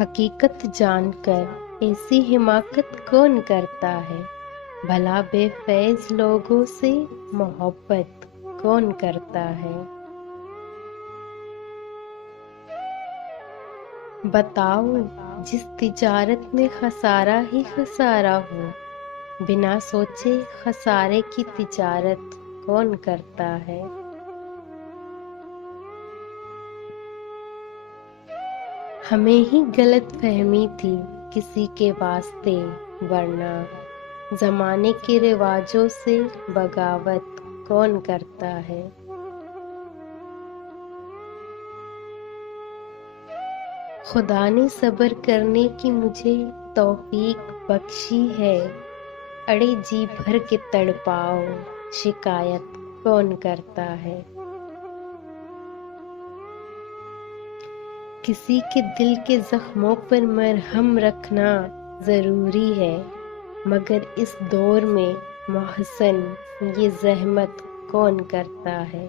حقیقت جان کر ایسی حماقت کون کرتا ہے؟ بھلا بے فیض لوگوں سے محبت کون کرتا ہے؟ بتاؤ جس تجارت میں خسارہ ہی خسارہ ہو، بنا سوچے خسارے کی تجارت کون کرتا ہے؟ ہمیں ہی غلط فہمی تھی کسی کے واسطے، ورنہ زمانے کے رواجوں سے بغاوت کون کرتا ہے؟ خدا نے صبر کرنے کی مجھے توفیق بخشی ہے، اڑے جی بھر کے تڑپاؤ شکایت کون کرتا ہے؟ کسی کے دل کے زخموں پر مرہم رکھنا ضروری ہے، مگر اس دور میں محسن یہ زحمت کون کرتا ہے؟